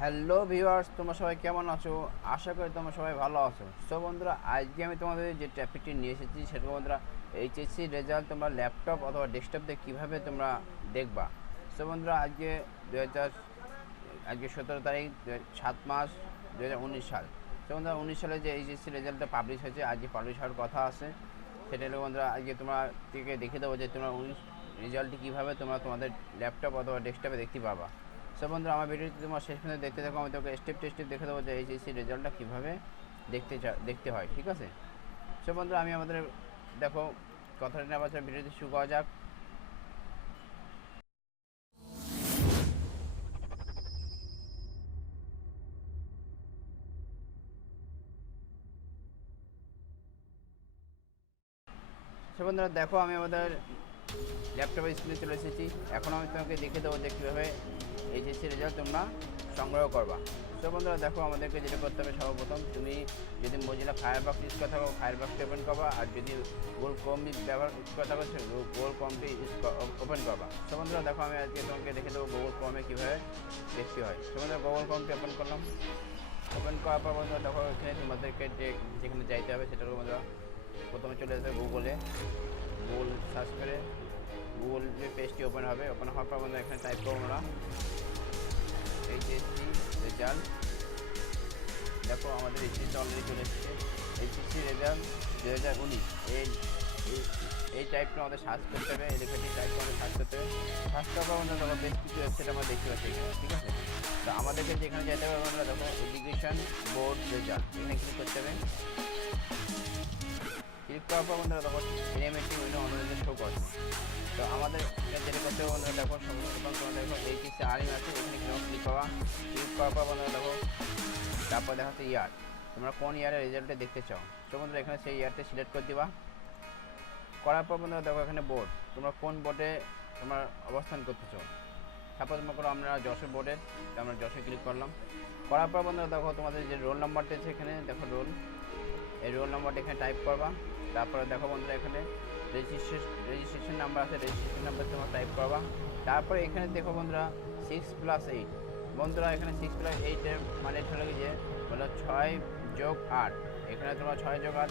Hello viewers, তোমরা সবাই কেমন আছো? আশা করি তোমরা সবাই ভালো আছো। সো বন্ধুরা, আজকে আমি তোমাদের যে টপিকটি নিয়ে এসেছি সেটা বন্ধুরা এইচএসসি রেজাল্ট তোমরা ল্যাপটপ অথবা ডেস্কটপ দিয়ে কীভাবে তোমরা দেখবা। সো বন্ধুরা, আজকে 17 তারিখ 7 মাস 2019 সাল। সো বন্ধুরা, 19 সালে যে এইচএসসি রেজাল্টটা পাবলিশ হয়েছে, আজকে পাবলিশ হওয়ার কথা আছে। সেটা হলো বন্ধুরা, আজকে তোমরা থেকে দেখে দেবো যে তোমরা রেজাল্টটি কীভাবে তোমাদের ল্যাপটপ অথবা ডেস্কটপে দেখতে পাবা। সো বন্ধুরা, আমার ভিডিওটি তোমার শেষ পর্যন্ত দেখতে থাকো। আমি তোকে স্টেপ টু স্টেপ দেখে দেবো যে এইচএসসি রেজাল্টটা কীভাবে দেখতে হয়, ঠিক আছে? সো বন্ধুরা, আমি আমাদের দেখো কথাটা না বলছে ভিডিওটি শুরু করা যাক। সো বন্ধুরা, দেখো আমি আমাদের ল্যাপটপের স্ক্রিনে চলে এসেছি। এখন আমি তোমাকে দেখে দেবো যে কীভাবে এইচএসসি রেজাল্ট তোমরা সংগ্রহ করবা। সো বন্ধুরা, দেখো আমাদেরকে যেটা করতে হবে, সর্বপ্রথম তুমি যদি মজিলা ফায়ারবক্স ইউজ করে থাকো ফায়ারবক্সটি ওপেন করবা, আর যদি গুগল ক্রোম ব্যবহার করে থাকো গুগল ক্রোমটি ওপেন করবা। সো বন্ধুরা, দেখো আমি আজকে তোমাকে দেখে দেবো গুগল ক্রোমে কীভাবে দেখতে হয়। সো বন্ধুরা, গুগল ক্রোমটি ওপেন করলাম। ওপেন করার পর বন্ধুরা, দেখো এখানে তোমাদেরকে যেখানে যাইতে হবে সেটা হলো বন্ধুরা, প্রথমে চলে যেতে হবে গুগল সার্চ করে গুগল যে পেজটি ওপেন হবে। ওপেন হওয়ার পর বন্ধুরা, এখানে টাইপ করবো আমরা এইচএসসি রেজাল্ট। দেখো আমাদের এইচএসসি অলরেডি চলে এসেছে, এইচএসসি রেজাল্ট 2019। এই টাইপটা আমাদের সার্চ করতে হবে, এই লেখাটি টাইপ করে সার্চ করতে হবে। সার্চ করার পর বন্ধুরা, দেখো বেশ কিছু ওয়েবসাইট আমরা দেখতে পাচ্ছি এখানে, ঠিক আছে? তো আমাদেরকে যেখানে যেতে হবে বন্ধুরা, দেখো এডুকেশন বোর্ড রেজাল্ট, এখানে ক্লিক করতে হবে। ক্লিক করার পর বন্ধুরা, দেখো এলিমেন্টটি উইন্ডো আমাদের শো করছে। তো আমাদের যেটা করতে হবে বন্ধুরা, দেখো সর্বপ্রথম তোমরা দেখো এইচএসসি আর্মি আছে, এখানে ক্লিক করার পর বন্ধুরা, দেখো তারপর দেখাচ্ছে ইয়ার, তোমরা কোন ইয়ারের রেজাল্টে দেখতে চাও। তো বন্ধুরা, এখানে সেই ইয়ারটা সিলেক্ট করে দিবা। করার পর বন্ধুরা, দেখো এখানে বোর্ড, তোমরা কোন বোর্ডে তোমরা অবস্থান করতে চাও। সাপোজ মনে করো আমরা যশোর বোর্ডের, তো আমরা যশোর ক্লিক করলাম। করার পর বন্ধুরা, দেখো তোমাদের যে রোল নাম্বারটা আছে এখানে দেখো এই রোল নাম্বারটা এখানে টাইপ করবা। তারপরে দেখো বন্ধুরা, এখানে রেজিস্ট্রেশন নাম্বার আছে, রেজিস্ট্রেশন নাম্বার তোমরা টাইপ করবা। তারপরে এখানে দেখো বন্ধুরা 6+8, বন্ধুরা এখানে 6+8 মানে হলো যে বলো 6+8, এখানে তোমরা 6+8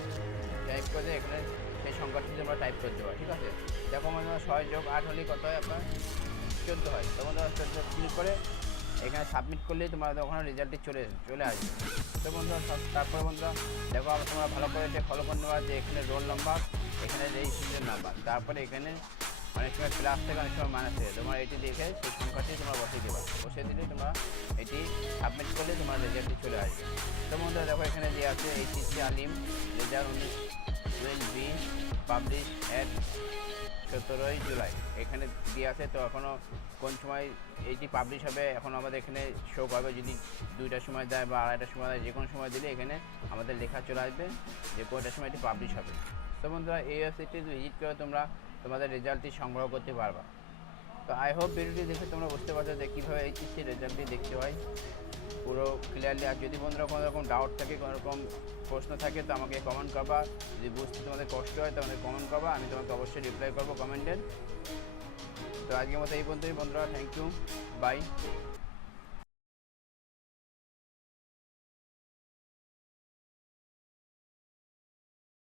টাইপ করে এখানে সেই সংখ্যাটি তোমরা টাইপ করতে পারো, ঠিক আছে? দেখো বন্ধুরা, 6+8 হলে কত হয়, আপনার 14 হয়। তো বন্ধুরা 14 ক্লিক করে এখানে সাবমিট করলেই তোমার ওখানে রেজাল্টটি চলে আসবে। তো বন্ধুরা, তারপরে বন্ধুরা দেখো তোমরা ভালো করে এটা ফলো করে নেবা যে এখানে রোল নাম্বার, এখানে রেজিস্ট্রেশন নাম্বার, তারপরে এখানে অনেক সময় প্লাস থেকে অনেক সময় মাইনাস থেকে তোমরা এটি দেখে সেই সংখ্যাটি তোমরা বসিয়ে দেবা। বসিয়ে দিলে তোমরা এটি সাবমিট করলে তোমার রেজাল্টটি চলে আসবে। তো বন্ধুরা, দেখো এখানে যে আছে HSC Alim result 19 publish at 17 July, এখানে দিয়ে আছে। তো এখনও কোন সময় এইটি পাবলিশ হবে এখন আমাদের এখানে শো করবে, যদি 2টার সময় দেয় বা 2:30টার সময় দেয়, যে কোনো সময় দিলে এখানে আমাদের লেখা চলে আসবে যে কোনটার সময় এটি পাবলিশ হবে। তো বন্ধুরা, এই ওয়েবসাইটটি ভিজিট করে তোমরা তোমাদের রেজাল্টটি সংগ্রহ করতে পারবা। তো আই হোপ ভিডিওটি দেখে তোমরা বুঝতে পারছো যে কীভাবে এইচএসসি রেজাল্টটি দেখতে হয় পুরো ক্লিয়ারলি। আর যদি বন্ধুরা কোনো রকম ডাউট থাকে, কোনো রকম প্রশ্ন থাকে, তো আমাকে কমেন্ট করবা। যদি বুঝতে তোমাদের কষ্ট হয় তাহলে কমেন্ট করবা, আমি তোমাকে অবশ্যই রিপ্লাই করবো কমেন্টের। তো আজকের মতো এই পর্যন্তই বন্ধুরা, থ্যাংক ইউ, বাই।